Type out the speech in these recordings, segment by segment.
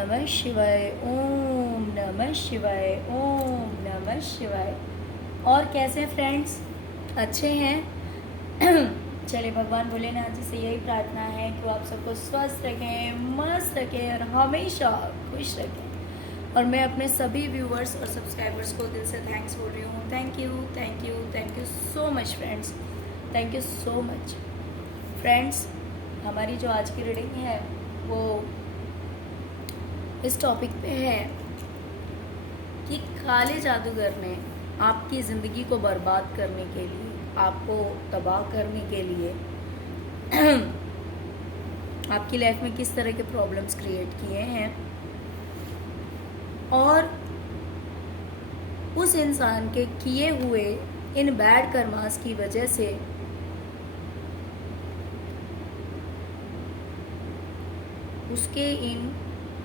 नमः शिवाय, ओम नमः शिवाय, ओम नमः शिवाय। और कैसे फ्रेंड्स, अच्छे हैं? चलिए, भगवान भोलेनाथ जी से यही प्रार्थना है कि वो आप सबको स्वस्थ रखें, मस्त रखें और हमेशा खुश रखें। और मैं अपने सभी व्यूवर्स और सब्सक्राइबर्स को दिल से थैंक्स बोल रही हूँ। Thank you, thank you, thank you so much friends, thank you so much friends. हमारी जो आज की रीडिंग है वो इस टॉपिक पे है कि काले जादूगर ने आपकी ज़िंदगी को बर्बाद करने के लिए, आपको तबाह करने के लिए आपकी लाइफ में किस तरह के प्रॉब्लम्स क्रिएट किए हैं, और उस इंसान के किए हुए इन बैड कर्मास की वजह से उसके इन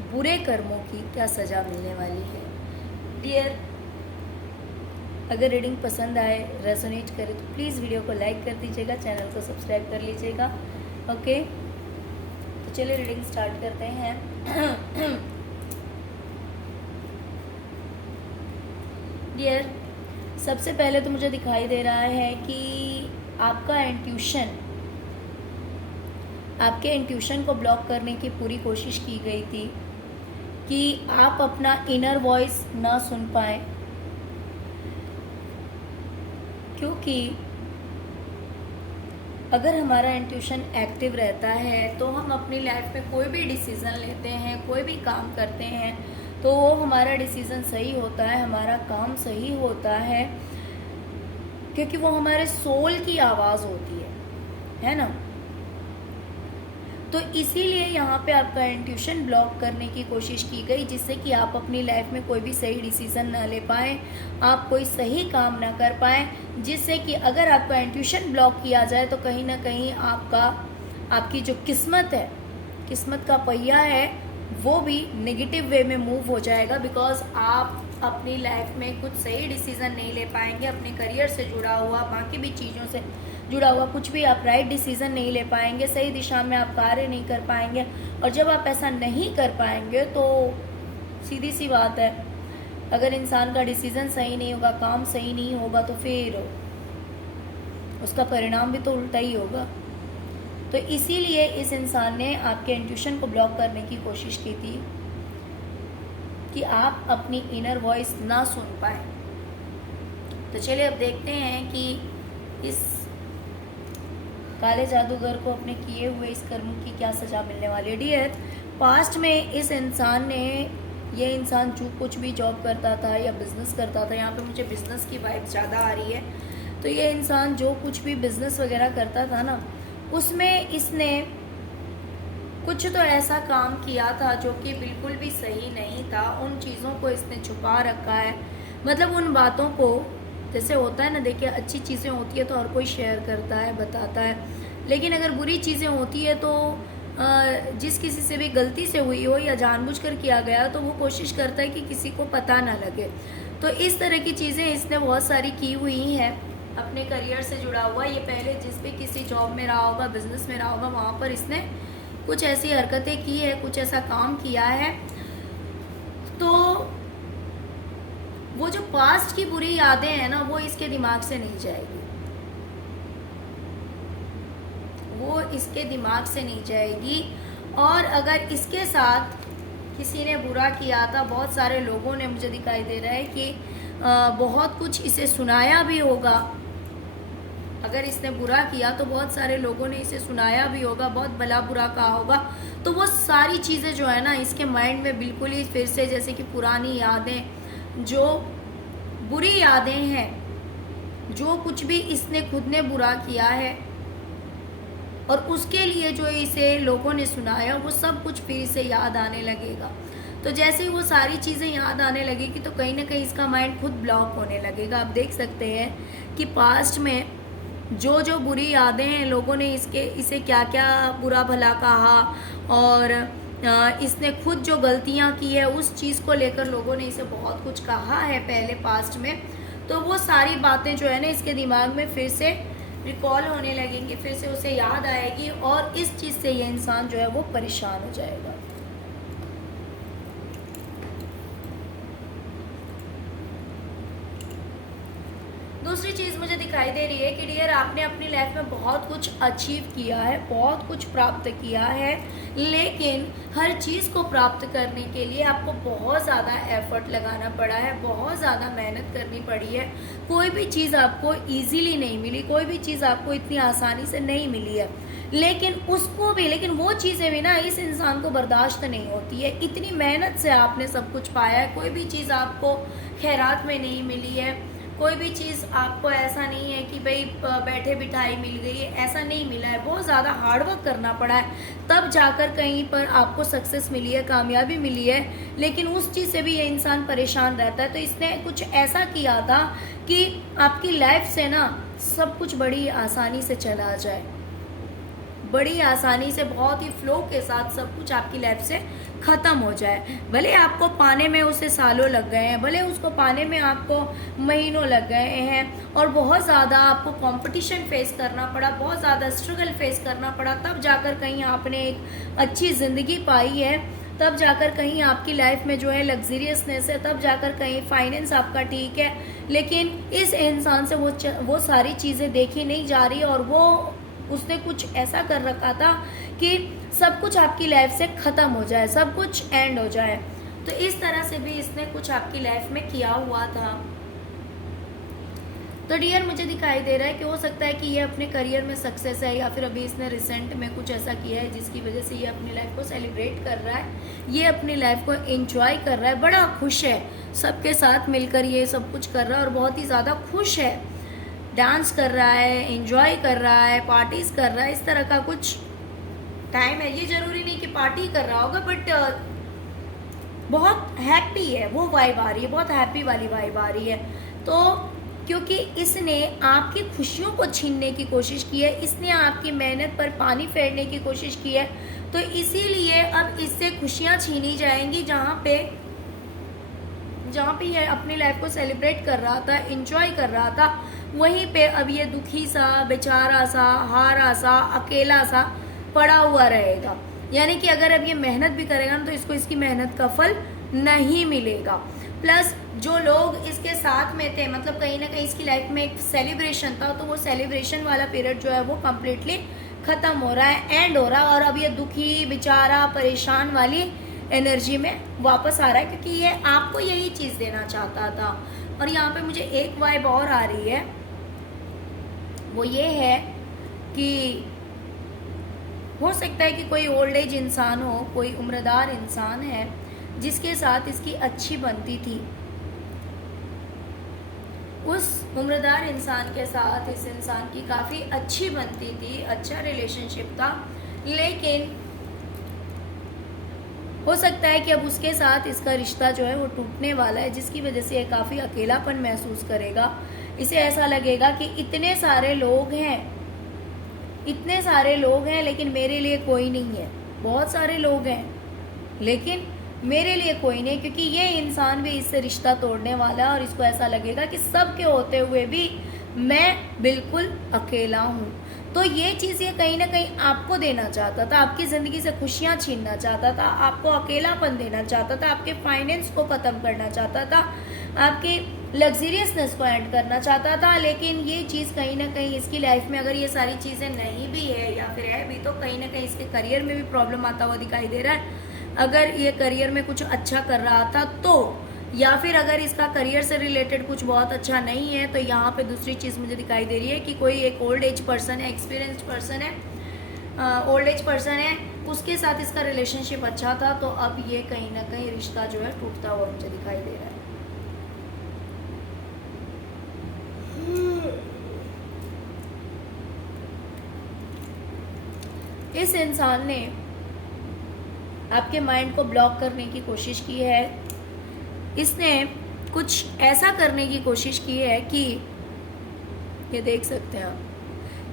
बुरे कर्मों की क्या सज़ा मिलने वाली है। डियर, अगर रीडिंग पसंद आए, रेजोनेट करे तो प्लीज़ वीडियो को लाइक कर दीजिएगा, चैनल को सब्सक्राइब कर लीजिएगा। ओके, तो चलिए रीडिंग स्टार्ट करते हैं। डियर, सबसे पहले तो मुझे दिखाई दे रहा है कि आपका इंट्यूशन, आपके इंट्यूशन को ब्लॉक करने की पूरी कोशिश की गई थी कि आप अपना इनर वॉइस ना सुन पाए, क्योंकि अगर हमारा इंट्यूशन एक्टिव रहता है तो हम अपनी लाइफ में कोई भी डिसीज़न लेते हैं, कोई भी काम करते हैं तो वो हमारा डिसीज़न सही होता है, हमारा काम सही होता है, क्योंकि वो हमारे सोल की आवाज़ होती है ना। तो इसीलिए यहाँ पे आपका इंट्यूशन ब्लॉक करने की कोशिश की गई, जिससे कि आप अपनी लाइफ में कोई भी सही डिसीज़न ना ले पाएँ, आप कोई सही काम ना कर पाएँ, जिससे कि अगर आपका इंट्यूशन ब्लॉक किया जाए तो कहीं ना कहीं आपकी जो किस्मत है, किस्मत का पहिया है, वो भी नेगेटिव वे में मूव हो जाएगा। बिकॉज आप अपनी लाइफ में कुछ सही डिसीज़न नहीं ले पाएंगे, अपने करियर से जुड़ा हुआ, बाकी भी चीज़ों से जुड़ा हुआ कुछ भी आप राइट डिसीज़न नहीं ले पाएंगे, सही दिशा में आप कार्य नहीं कर पाएंगे। और जब आप ऐसा नहीं कर पाएंगे तो सीधी सी बात है, अगर इंसान का डिसीज़न सही नहीं होगा, काम सही नहीं होगा, तो फिर उसका परिणाम भी तो उल्टा ही होगा। तो इसीलिए इस इंसान ने आपके इंट्यूशन को ब्लॉक करने की कोशिश की थी कि आप अपनी इनर वॉइस ना सुन पाए। तो चलिए अब देखते हैं कि इस काले जादूगर को अपने किए हुए इस कर्म की क्या सज़ा मिलने वाली है। डियर, पास्ट में इस इंसान ने, ये इंसान जो कुछ भी जॉब करता था या बिज़नेस करता था, यहाँ पे मुझे बिज़नेस की वाइब ज़्यादा आ रही है, तो ये इंसान जो कुछ भी बिज़नेस वगैरह करता था ना, उसमें इसने कुछ तो ऐसा काम किया था जो कि बिल्कुल भी सही नहीं था। उन चीज़ों को इसने छुपा रखा है, मतलब उन बातों को, जैसे होता है ना, देखिए अच्छी चीज़ें होती है तो हर कोई शेयर करता है, बताता है, लेकिन अगर बुरी चीज़ें होती है तो जिस किसी से भी गलती से हुई हो या जानबूझकर किया गया तो वो कोशिश करता है कि किसी को पता ना लगे। तो इस तरह की चीज़ें इसने बहुत सारी की हुई हैं अपने करियर से जुड़ा हुआ। ये पहले जिस भी किसी जॉब में रहा होगा, बिजनेस में रहा होगा, वहाँ पर इसने कुछ ऐसी हरकतें की है, कुछ ऐसा काम किया है। तो वो जो पास्ट की बुरी यादें हैं ना, वो इसके दिमाग से नहीं जाएगी, वो इसके दिमाग से नहीं जाएगी। और अगर इसके साथ किसी ने बुरा किया था, बहुत सारे लोगों ने, मुझे दिखाई दे रहा है कि बहुत कुछ इसे सुनाया भी होगा। अगर इसने बुरा किया तो बहुत सारे लोगों ने इसे सुनाया भी होगा, बहुत भला बुरा कहा होगा। तो वो सारी चीज़ें जो है ना, इसके माइंड में बिल्कुल ही फिर से, जैसे कि पुरानी यादें, जो बुरी यादें हैं, जो कुछ भी इसने खुद ने बुरा किया है और उसके लिए जो इसे लोगों ने सुनाया, वो सब कुछ फिर से याद आने लगेगा। तो जैसे ही वो सारी चीज़ें याद आने लगेगी तो कहीं ना कहीं इसका माइंड खुद ब्लॉक होने लगेगा। आप देख सकते हैं कि पास्ट में जो जो बुरी यादें हैं, लोगों ने इसे क्या क्या बुरा भला कहा, और इसने खुद जो गलतियां की है उस चीज़ को लेकर लोगों ने इसे बहुत कुछ कहा है पहले पास्ट में। तो वो सारी बातें जो है ना, इसके दिमाग में फिर से रिकॉल होने लगेंगी, फिर से उसे याद आएगी, और इस चीज़ से ये इंसान जो है वो परेशान हो जाएगा। दूसरी चीज़ मुझे दिखाई दे रही है कि डियर आपने अपनी लाइफ में बहुत कुछ अचीव किया है, बहुत कुछ प्राप्त किया है, लेकिन हर चीज़ को प्राप्त करने के लिए आपको बहुत ज़्यादा एफर्ट लगाना पड़ा है, बहुत ज़्यादा मेहनत करनी पड़ी है। कोई भी चीज़ आपको इजीली नहीं मिली, कोई भी चीज़ आपको इतनी आसानी से नहीं मिली है, लेकिन वो चीज़ें भी ना इस इंसान को बर्दाश्त नहीं होती है। इतनी मेहनत से आपने सब कुछ पाया है, कोई भी चीज़ आपको खैरात में नहीं मिली है, कोई भी चीज़ आपको ऐसा नहीं है कि भाई बैठे बिठाई मिल गई है, ऐसा नहीं मिला है। बहुत ज़्यादा हार्डवर्क करना पड़ा है, तब जाकर कहीं पर आपको सक्सेस मिली है, कामयाबी मिली है, लेकिन उस चीज़ से भी ये इंसान परेशान रहता है। तो इसने कुछ ऐसा किया था कि आपकी लाइफ से ना सब कुछ बड़ी आसानी से चला जाए, बड़ी आसानी से, बहुत ही फ्लो के साथ सब कुछ आपकी लाइफ से ख़त्म हो जाए। भले आपको पाने में उसे सालों लग गए हैं, भले उसको पाने में आपको महीनों लग गए हैं, और बहुत ज़्यादा आपको कंपटीशन फेस करना पड़ा, बहुत ज़्यादा स्ट्रगल फेस करना पड़ा, तब जाकर कहीं आपने एक अच्छी ज़िंदगी पाई है, तब जाकर कहीं आपकी लाइफ में जो है लग्जरियसनेस है, तब जाकर कहीं फाइनेंस आपका ठीक है। लेकिन इस इंसान से वो सारी चीज़ें देखी नहीं जा रही, और उसने कुछ ऐसा कर रखा था कि सब कुछ आपकी लाइफ से ख़त्म हो जाए, सब कुछ एंड हो जाए। तो इस तरह से भी इसने कुछ आपकी लाइफ में किया हुआ था। तो डियर मुझे दिखाई दे रहा है कि हो सकता है कि ये अपने करियर में सक्सेस है, या फिर अभी इसने रिसेंट में कुछ ऐसा किया है जिसकी वजह से ये अपनी लाइफ को सेलिब्रेट कर रहा है, ये अपनी लाइफ को एंजॉय कर रहा है, बड़ा खुश है, सबके साथ मिलकर ये सब कुछ कर रहा है और बहुत ही ज़्यादा खुश है, डांस कर रहा है, एंजॉय कर रहा है, पार्टीज कर रहा है, इस तरह का कुछ टाइम है। ये जरूरी नहीं कि पार्टी कर रहा होगा, बट बहुत हैप्पी है, वो वाइब आ रही है, बहुत हैप्पी वाली वाइब आ रही है। तो क्योंकि इसने आपकी खुशियों को छीनने की कोशिश की है, इसने आपकी मेहनत पर पानी फेरने की कोशिश की है, तो इसीलिए अब इससे खुशियां छीनी जाएंगी। जहाँ पे ये अपनी लाइफ को सेलिब्रेट कर रहा था, एंजॉय कर रहा था, वहीं पे अब ये दुखी सा, बेचारा सा, हारा सा, अकेला सा पड़ा हुआ रहेगा। यानी कि अगर अब ये मेहनत भी करेगा ना, तो इसको इसकी मेहनत का फल नहीं मिलेगा। प्लस जो लोग इसके साथ में थे, मतलब कहीं ना कहीं इसकी लाइफ में एक सेलिब्रेशन था, तो वो सेलिब्रेशन वाला पीरियड जो है वो कम्प्लीटली खत्म हो रहा है, एंड हो रहा है, और अब ये दुखी, बेचारा, परेशान वाली एनर्जी में वापस आ रहा है, क्योंकि ये आपको यही चीज़ देना चाहता था। और यहाँ पे मुझे एक वाइब और आ रही है, वो ये है कि हो सकता है कि कोई ओल्ड एज इंसान हो, कोई उम्रदार इंसान है जिसके साथ इसकी अच्छी बनती थी, उस उम्रदार इंसान के साथ इस इंसान की काफ़ी अच्छी बनती थी, अच्छा रिलेशनशिप था, लेकिन हो सकता है कि अब उसके साथ इसका रिश्ता जो है वो टूटने वाला है, जिसकी वजह से ये काफ़ी अकेलापन महसूस करेगा। इसे ऐसा लगेगा कि इतने सारे लोग हैं लेकिन मेरे लिए कोई नहीं है, बहुत सारे लोग हैं लेकिन मेरे लिए कोई नहीं, क्योंकि ये इंसान भी इससे रिश्ता तोड़ने वाला है और इसको ऐसा लगेगा कि सबके होते हुए भी मैं बिल्कुल अकेला हूँ। तो ये चीज़ ये कहीं ना कहीं आपको देना चाहता था, आपकी ज़िंदगी से खुशियाँ छीनना चाहता था, आपको अकेलापन देना चाहता था, आपके फाइनेंस को ख़त्म करना चाहता था, आपकी लग्जरियसनेस को एंड करना चाहता था। लेकिन ये चीज़ कहीं ना कहीं इसकी लाइफ में अगर ये सारी चीज़ें नहीं भी है या फिर है भी, तो कहीं ना कहीं इसके करियर में भी प्रॉब्लम आता हुआ दिखाई दे रहा है। अगर ये करियर में कुछ अच्छा कर रहा था तो, या फिर अगर इसका करियर से रिलेटेड कुछ बहुत अच्छा नहीं है, तो यहाँ पे दूसरी चीज़ मुझे दिखाई दे रही है कि कोई एक ओल्ड एज पर्सन है, एक्सपीरियंस्ड पर्सन है, ओल्ड एज पर्सन है, उसके साथ इसका रिलेशनशिप अच्छा था, तो अब ये कहीं ना कहीं रिश्ता जो है टूटता हुआ मुझे दिखाई दे रहा है। इस इंसान ने आपके माइंड को ब्लॉक करने की कोशिश की है, इसने कुछ ऐसा करने की कोशिश की है कि ये देख सकते हैं आप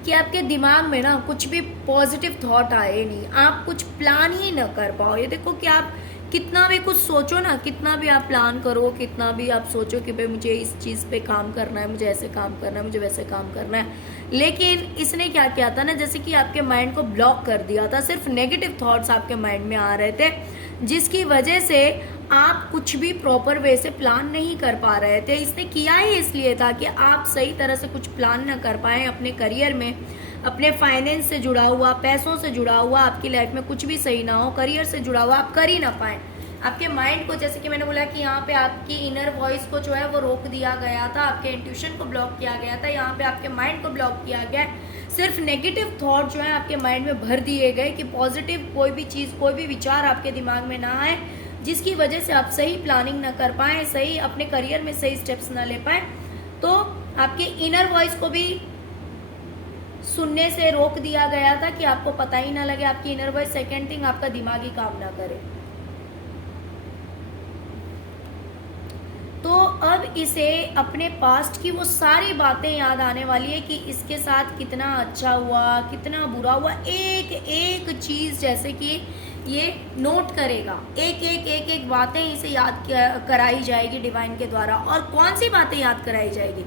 कि आपके दिमाग में ना कुछ भी पॉजिटिव थॉट आए नहीं, आप कुछ प्लान ही ना कर पाओ। ये देखो कि आप कितना भी कुछ सोचो ना, कितना भी आप प्लान करो, कितना भी आप सोचो कि भाई मुझे इस चीज़ पे काम करना है, मुझे ऐसे काम करना है, मुझे वैसे काम करना है, लेकिन इसने क्या किया था ना, जैसे कि आपके माइंड को ब्लॉक कर दिया था, सिर्फ नेगेटिव थॉट्स आपके माइंड में आ रहे थे, जिसकी वजह से आप कुछ भी प्रॉपर वे से प्लान नहीं कर पा रहे थे। इसने किया ही इसलिए था कि आप सही तरह से कुछ प्लान ना कर पाए अपने करियर में, अपने फाइनेंस से जुड़ा हुआ, पैसों से जुड़ा हुआ, आपकी लाइफ में कुछ भी सही ना हो, करियर से जुड़ा हुआ आप कर ही ना पाए। आपके माइंड को, जैसे कि मैंने बोला कि यहाँ पे आपकी इनर वॉइस को जो है वो रोक दिया गया था, आपके इंट्यूशन को ब्लॉक किया गया था, यहाँ पे आपके माइंड को ब्लॉक किया गया। सिर्फ नेगेटिव थॉट जो है आपके माइंड में भर दिए गए कि पॉजिटिव कोई भी चीज़, कोई भी विचार आपके दिमाग में ना आए, जिसकी वजह से आप सही प्लानिंग ना कर पाए, सही अपने करियर में सही स्टेप्स ना ले पाए। तो आपके इनर वॉइस को भी सुनने से रोक दिया गया था कि आपको पता ही ना लगे आपकी इनर वॉइस। सेकेंड थिंग, आपका दिमाग ही काम ना करे। तो अब इसे अपने पास्ट की वो सारी बातें याद आने वाली है कि इसके साथ कितना अच्छा हुआ, कितना बुरा हुआ। एक एक चीज जैसे कि ये नोट करेगा, एक एक एक एक बातें इसे याद कराई जाएगी डिवाइन के द्वारा। और कौन सी बातें याद कराई जाएगी?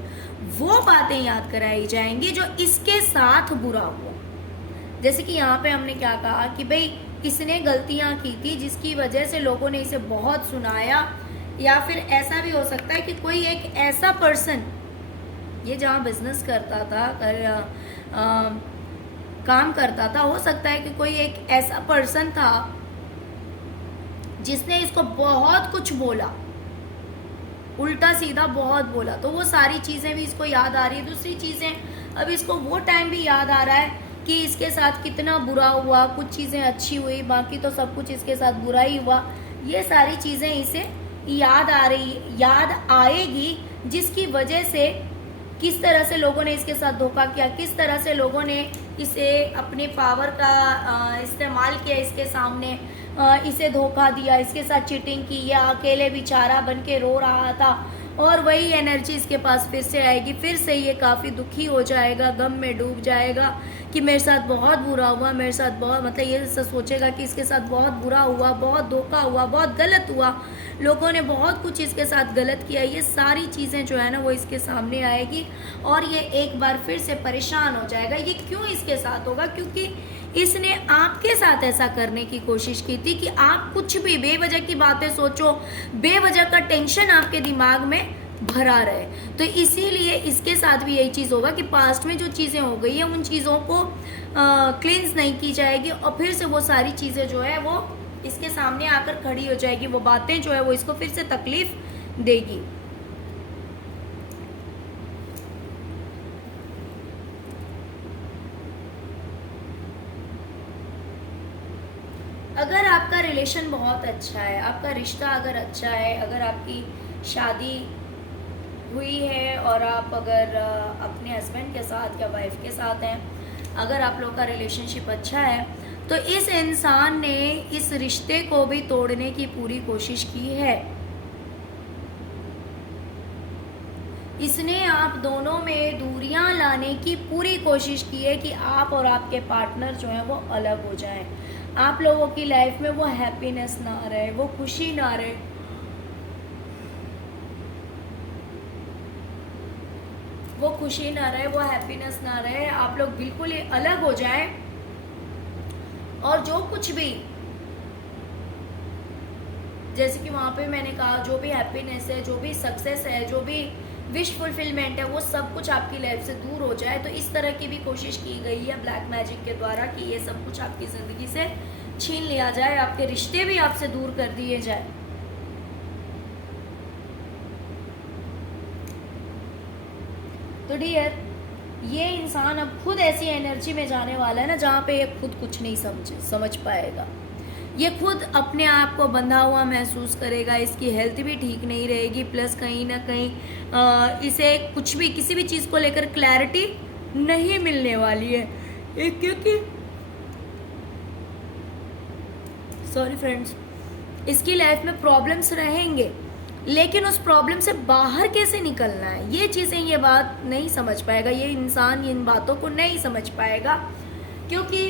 वो बातें याद कराई जाएंगी जो इसके साथ बुरा हुआ। जैसे कि यहाँ पे हमने क्या कहा कि भाई इसने गलतियां की थी जिसकी वजह से लोगों ने इसे बहुत सुनाया, या फिर ऐसा भी हो सकता है कि कोई एक ऐसा पर्सन, ये जहाँ बिजनेस करता था, काम करता था, हो सकता है कि कोई एक ऐसा पर्सन था जिसने इसको बहुत कुछ बोला, उल्टा सीधा बहुत बोला, तो वो सारी चीजें भी इसको याद आ रही है। दूसरी चीजें, अब इसको वो टाइम भी याद आ रहा है कि इसके साथ कितना बुरा हुआ, कुछ चीजें अच्छी हुई, बाकी तो सब कुछ इसके साथ बुरा ही हुआ। ये सारी चीजें इसे याद आएगी, जिसकी वजह से किस तरह से लोगों ने इसके साथ धोखा किया, किस तरह से लोगों ने इसे अपने पावर का इस्तेमाल किया, इसके सामने इसे धोखा दिया, इसके साथ चीटिंग की, या अकेले बेचारा बन के रो रहा था। और वही एनर्जी इसके पास फिर से आएगी, फिर से ये काफ़ी दुखी हो जाएगा, गम में डूब जाएगा कि मेरे साथ बहुत बुरा हुआ, मेरे साथ बहुत, मतलब ये सोचेगा कि इसके साथ बहुत बुरा हुआ, बहुत धोखा हुआ, बहुत गलत हुआ, लोगों ने बहुत कुछ इसके साथ गलत किया। ये सारी चीज़ें जो है ना वो इसके सामने आएगी और ये एक बार फिर से परेशान हो जाएगा। ये क्यों इसके साथ होगा? क्योंकि इसने आपके साथ ऐसा करने की कोशिश की थी कि आप कुछ भी बेवजह की बातें सोचो, बेवजह का टेंशन आपके दिमाग में भरा रहे। तो इसीलिए इसके साथ भी यही चीज़ होगा कि पास्ट में जो चीज़ें हो गई है उन चीज़ों को क्लींस नहीं की जाएगी और फिर से वो सारी चीज़ें जो है वो इसके सामने आकर खड़ी हो जाएगी। वो बातें जो है वो इसको फिर से तकलीफ देगी। अगर आपका रिलेशन बहुत अच्छा है, आपका रिश्ता अगर अच्छा है, अगर आपकी शादी हुई है और आप अगर अपने हस्बैंड के साथ या वाइफ के साथ हैं, अगर आप लोग का रिलेशनशिप अच्छा है, तो इस इंसान ने इस रिश्ते को भी तोड़ने की पूरी कोशिश की है। इसने आप दोनों में दूरियां लाने की पूरी कोशिश की है कि आप और आपके पार्टनर जो है वो अलग हो जाएं। आप लोगों की लाइफ में वो हैप्पीनेस ना रहे, वो खुशी ना रहे, वो खुशी ना रहे, वो हैप्पीनेस ना रहे, आप लोग बिल्कुल ही अलग हो जाएं। और जो कुछ भी, जैसे कि वहां पे मैंने कहा, जो भी हैप्पीनेस है, जो भी सक्सेस है, जो भी विश फुलफिलमेंट है, वो सब कुछ आपकी लाइफ से दूर हो जाए। तो इस तरह की भी कोशिश की गई है ब्लैक मैजिक के द्वारा कि ये सब कुछ आपकी जिंदगी से छीन लिया जाए, आपके रिश्ते भी आपसे दूर कर दिए जाए। तो डियर, ये इंसान अब खुद ऐसी एनर्जी में जाने वाला है ना जहाँ पे ये खुद कुछ नहीं समझ पाएगा। ये खुद अपने आप को बंधा हुआ महसूस करेगा, इसकी हेल्थ भी ठीक नहीं रहेगी, प्लस कहीं ना कहीं इसे कुछ भी, किसी भी चीज़ को लेकर क्लैरिटी नहीं मिलने वाली है। क्योंकि सॉरी फ्रेंड्स, इसकी लाइफ में प्रॉब्लम्स रहेंगे, लेकिन उस प्रॉब्लम से बाहर कैसे निकलना है, ये चीज़ें, ये बात नहीं समझ पाएगा। ये इंसान इन बातों को नहीं समझ पाएगा क्योंकि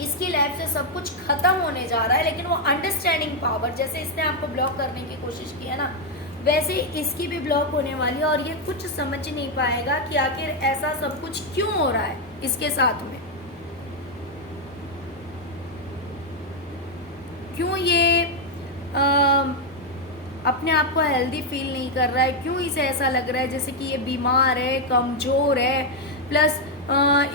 इसकी लाइफ से सब कुछ खत्म होने जा रहा है। लेकिन वो अंडरस्टैंडिंग पावर, जैसे इसने आपको ब्लॉक करने की कोशिश की है ना, वैसे इसकी भी ब्लॉक होने वाली है। और ये कुछ समझ नहीं पाएगा कि आखिर ऐसा सब कुछ क्यों हो रहा है इसके साथ में, क्यों ये अपने आप को हेल्दी फील नहीं कर रहा है, क्यों इसे ऐसा लग रहा है जैसे कि ये बीमार है, कमज़ोर है, प्लस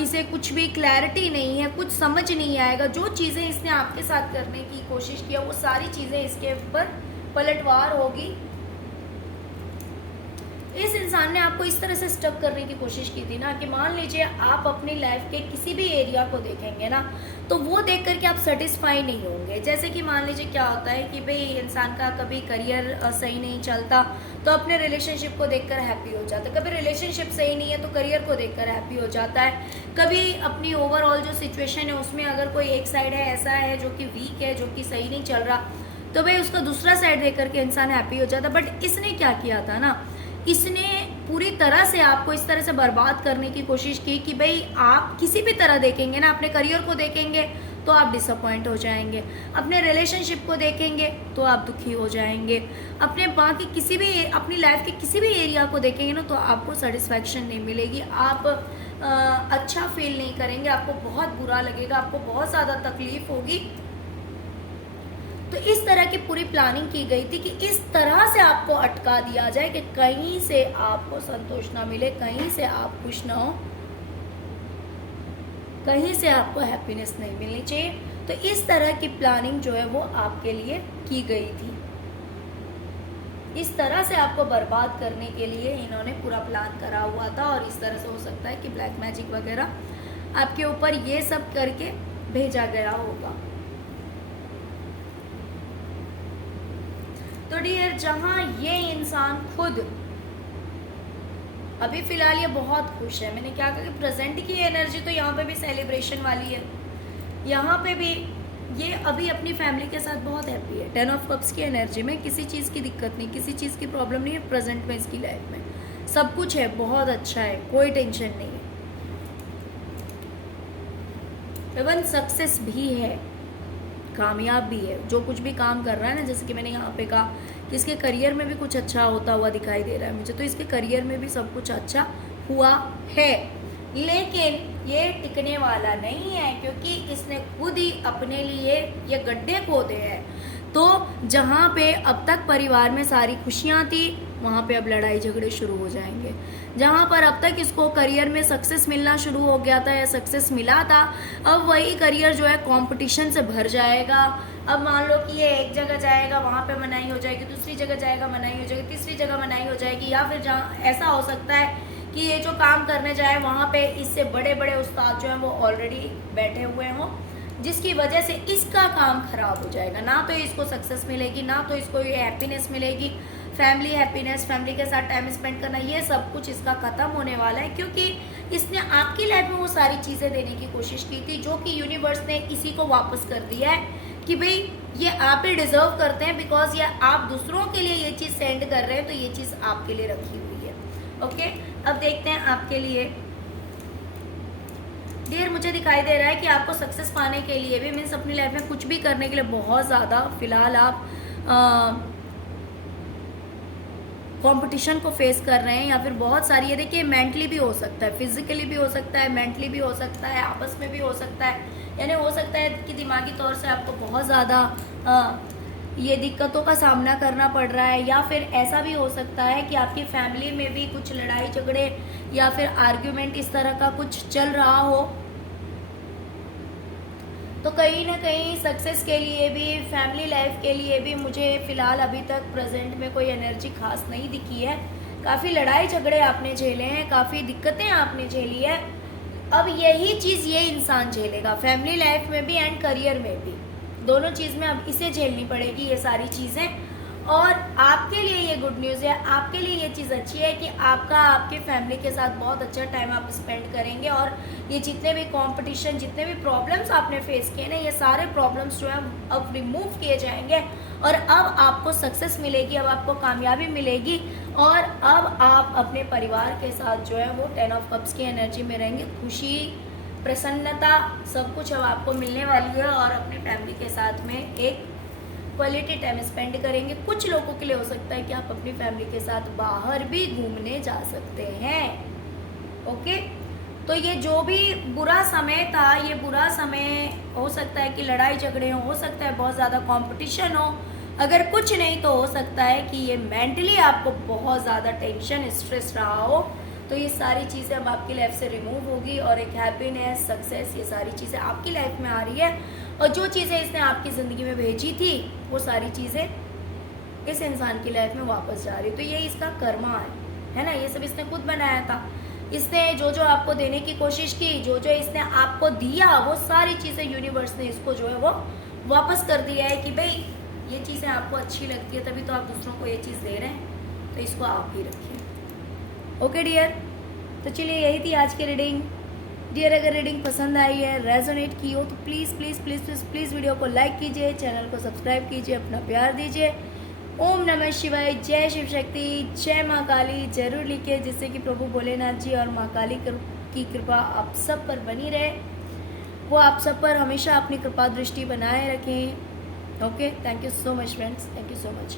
इसे कुछ भी क्लैरिटी नहीं है, कुछ समझ नहीं आएगा। जो चीज़ें इसने आपके साथ करने की कोशिश किया वो सारी चीज़ें इसके ऊपर पलटवार होगी। इस इंसान ने आपको इस तरह से स्टक करने की कोशिश की थी ना कि मान लीजिए आप अपनी लाइफ के किसी भी एरिया को देखेंगे ना तो वो देख करके आप सेटिस्फाई नहीं होंगे। जैसे कि मान लीजिए क्या होता है कि भाई इंसान का कभी करियर सही नहीं चलता तो अपने रिलेशनशिप को देखकर हैप्पी हो जाता है, कभी रिलेशनशिप सही नहीं है तो करियर को देखकर हैप्पी हो जाता है, कभी अपनी ओवरऑल जो सिचुएशन है उसमें अगर कोई एक साइड है ऐसा है जो कि वीक है, जो कि सही नहीं चल रहा, तो भाई उसका दूसरा साइड देख करके इंसान हैप्पी हो जाता है। बट इसने क्या किया था ना, इसने पूरी तरह से आपको इस तरह से बर्बाद करने की कोशिश की कि भाई आप किसी भी तरह देखेंगे ना, अपने करियर को देखेंगे तो आप डिसअपॉइंट हो जाएंगे, अपने रिलेशनशिप को देखेंगे तो आप दुखी हो जाएंगे, अपने बाकी किसी भी अपनी लाइफ के किसी भी एरिया को देखेंगे ना तो आपको सेटिस्फैक्शन नहीं मिलेगी, आप अच्छा फील नहीं करेंगे, आपको बहुत बुरा लगेगा, आपको बहुत ज़्यादा तकलीफ होगी। तो इस तरह की पूरी प्लानिंग की गई थी कि इस तरह से आपको अटका दिया जाए कि कहीं से आपको संतोष ना मिले, कहीं से आप खुश ना हो, कहीं से आपको हैप्पीनेस नहीं मिलनी चाहिए। तो इस तरह की प्लानिंग जो है वो आपके लिए की गई थी। इस तरह से आपको बर्बाद करने के लिए इन्होंने पूरा प्लान करा हुआ था और इस तरह से हो सकता है कि ब्लैक मैजिक वगैरह आपके ऊपर ये सब करके भेजा गया होगा। तो डियर, जहां ये इंसान खुद अभी फिलहाल ये बहुत खुश है, मैंने क्या कहा कि प्रेजेंट की एनर्जी तो यहाँ पे भी सेलिब्रेशन वाली है, यहाँ पे भी ये अभी अपनी फैमिली के साथ बहुत हैप्पी है। 10 ऑफ कप्स की एनर्जी में किसी चीज़ की दिक्कत नहीं, किसी चीज़ की प्रॉब्लम नहीं है प्रेजेंट में, इसकी लाइफ में सब कुछ है, बहुत अच्छा है, कोई टेंशन नहीं है, इवन सक्सेस भी है, कामयाब भी है, जो कुछ भी काम कर रहा है ना। जैसे कि मैंने यहाँ पे कहा कि इसके करियर में भी कुछ अच्छा होता हुआ दिखाई दे रहा है मुझे, तो इसके करियर में भी सब कुछ अच्छा हुआ है, लेकिन ये टिकने वाला नहीं है क्योंकि इसने खुद ही अपने लिए ये गड्ढे खोदे हैं। तो जहाँ पे अब तक परिवार में सारी खुशियाँ थी वहाँ पे अब लड़ाई झगड़े शुरू हो जाएंगे। जहाँ पर अब तक इसको करियर में सक्सेस मिलना शुरू हो गया था या सक्सेस मिला था, अब वही करियर जो है कंपटीशन से भर जाएगा। अब मान लो कि ये एक जगह जाएगा वहाँ पे मनाही हो जाएगी, दूसरी जगह जाएगा मनाही हो जाएगी, तीसरी जगह मनाही हो जाएगी, या फिर जहाँ ऐसा हो सकता है कि ये जो काम करने जाए वहाँ पे इससे बड़े बड़े उस्ताद जो हैं वो ऑलरेडी बैठे हुए हों, जिसकी वजह से इसका काम खराब हो जाएगा। ना तो इसको सक्सेस मिलेगी, ना तो इसको ये हैप्पीनेस मिलेगी, फैमिली हैप्पीनेस, फैमिली के साथ टाइम स्पेंड करना, ये सब कुछ इसका ख़त्म होने वाला है क्योंकि इसने आपकी लाइफ में वो सारी चीज़ें देने की कोशिश की थी जो कि यूनिवर्स ने इसी को वापस कर दिया है कि भाई ये आप ही डिजर्व करते हैं, बिकॉज ये आप दूसरों के लिए ये चीज़ सेंड कर रहे हैं तो ये चीज़ आपके लिए रखी हुई है। ओके, अब देखते हैं आपके लिए। डियर, मुझे दिखाई दे रहा है कि आपको सक्सेस पाने के लिए भी, मीन्स अपनी लाइफ में कुछ भी करने के लिए बहुत ज़्यादा फिलहाल आप कंपटीशन को फेस कर रहे हैं, या फिर बहुत सारी, ये देखिए मेंटली भी हो सकता है, फिजिकली भी हो सकता है, मेंटली भी हो सकता है, आपस में भी हो सकता है, यानी हो सकता है कि दिमागी तौर से आपको बहुत ज़्यादा ये दिक्कतों का सामना करना पड़ रहा है, या फिर ऐसा भी हो सकता है कि आपकी फैमिली में भी कुछ लड़ाई झगड़े या फिर आर्ग्यूमेंट इस तरह का कुछ चल रहा हो। तो कहीं ना कहीं सक्सेस के लिए भी, फैमिली लाइफ के लिए भी मुझे फ़िलहाल अभी तक प्रेजेंट में कोई एनर्जी खास नहीं दिखी है। काफ़ी लड़ाई झगड़े आपने झेले हैं, काफ़ी दिक्कतें आपने झेली है, अब यही चीज़ ये इंसान झेलेगा, फैमिली लाइफ में भी एंड करियर में भी, दोनों चीज़ में अब इसे झेलनी पड़ेगी ये सारी चीज़ें। और आपके लिए ये गुड न्यूज़ है, आपके लिए ये चीज़ अच्छी है कि आपके फैमिली के साथ बहुत अच्छा टाइम आप स्पेंड करेंगे और ये जितने भी कंपटीशन, जितने भी प्रॉब्लम्स आपने फेस किए ना, ये सारे प्रॉब्लम्स जो हैं अब रिमूव किए जाएंगे और अब आपको सक्सेस मिलेगी, अब आपको कामयाबी मिलेगी और अब आप अपने परिवार के साथ जो है वो 10 ऑफ कप्स की एनर्जी में रहेंगे। खुशी, प्रसन्नता, सब कुछ अब आपको मिलने वाली है और अपने फैमिली के साथ में एक क्वालिटी टाइम स्पेंड करेंगे। कुछ लोगों के लिए हो सकता है कि आप अपनी फैमिली के साथ बाहर भी घूमने जा सकते हैं। ओके, तो ये जो भी बुरा समय था, ये बुरा समय हो सकता है कि लड़ाई झगड़े हो सकता है बहुत ज़्यादा कंपटीशन हो, अगर कुछ नहीं तो हो सकता है कि ये मेंटली आपको बहुत ज़्यादा टेंशन स्ट्रेस रहा हो, तो ये सारी चीज़ें अब आपकी लाइफ से रिमूव होगी और एक हैप्पीनेस सक्सेस ये सारी चीज़ें आपकी लाइफ में आ रही है। और जो चीज़ें इसने आपकी ज़िंदगी में भेजी थी वो सारी चीज़ें इस इंसान की लाइफ में वापस जा रही। तो ये इसका कर्मा है ना, ये सब इसने खुद बनाया था। इसने जो जो आपको देने की कोशिश की, जो जो इसने आपको दिया, वो सारी चीज़ें यूनिवर्स ने इसको जो है वो वापस कर दिया है कि भाई ये चीज़ें आपको अच्छी लगती है तभी तो आप दूसरों को ये चीज़ दे रहे हैं, तो इसको आप ही रखिए। ओके डियर, तो चलिए यही थी आज की रीडिंग। डियर अगर रीडिंग पसंद आई है, रेजोनेट की हो, तो please please please please please video को लाइक कीजिए, चैनल को सब्सक्राइब कीजिए, अपना प्यार दीजिए। ओम नमः शिवाय, जय शिव शक्ति, जय माँ काली जरूर लिखिए, जिससे कि प्रभु भोलेनाथ जी और माँ काली की कृपा आप सब पर बनी रहे, वो आप सब पर हमेशा अपनी कृपा दृष्टि बनाए रखें। Okay, thank you so much friends, thank you so much.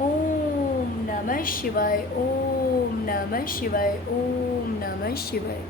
ओम नमः शिवाय, ओम नमः शिवाय, ओम नमः शिवाय।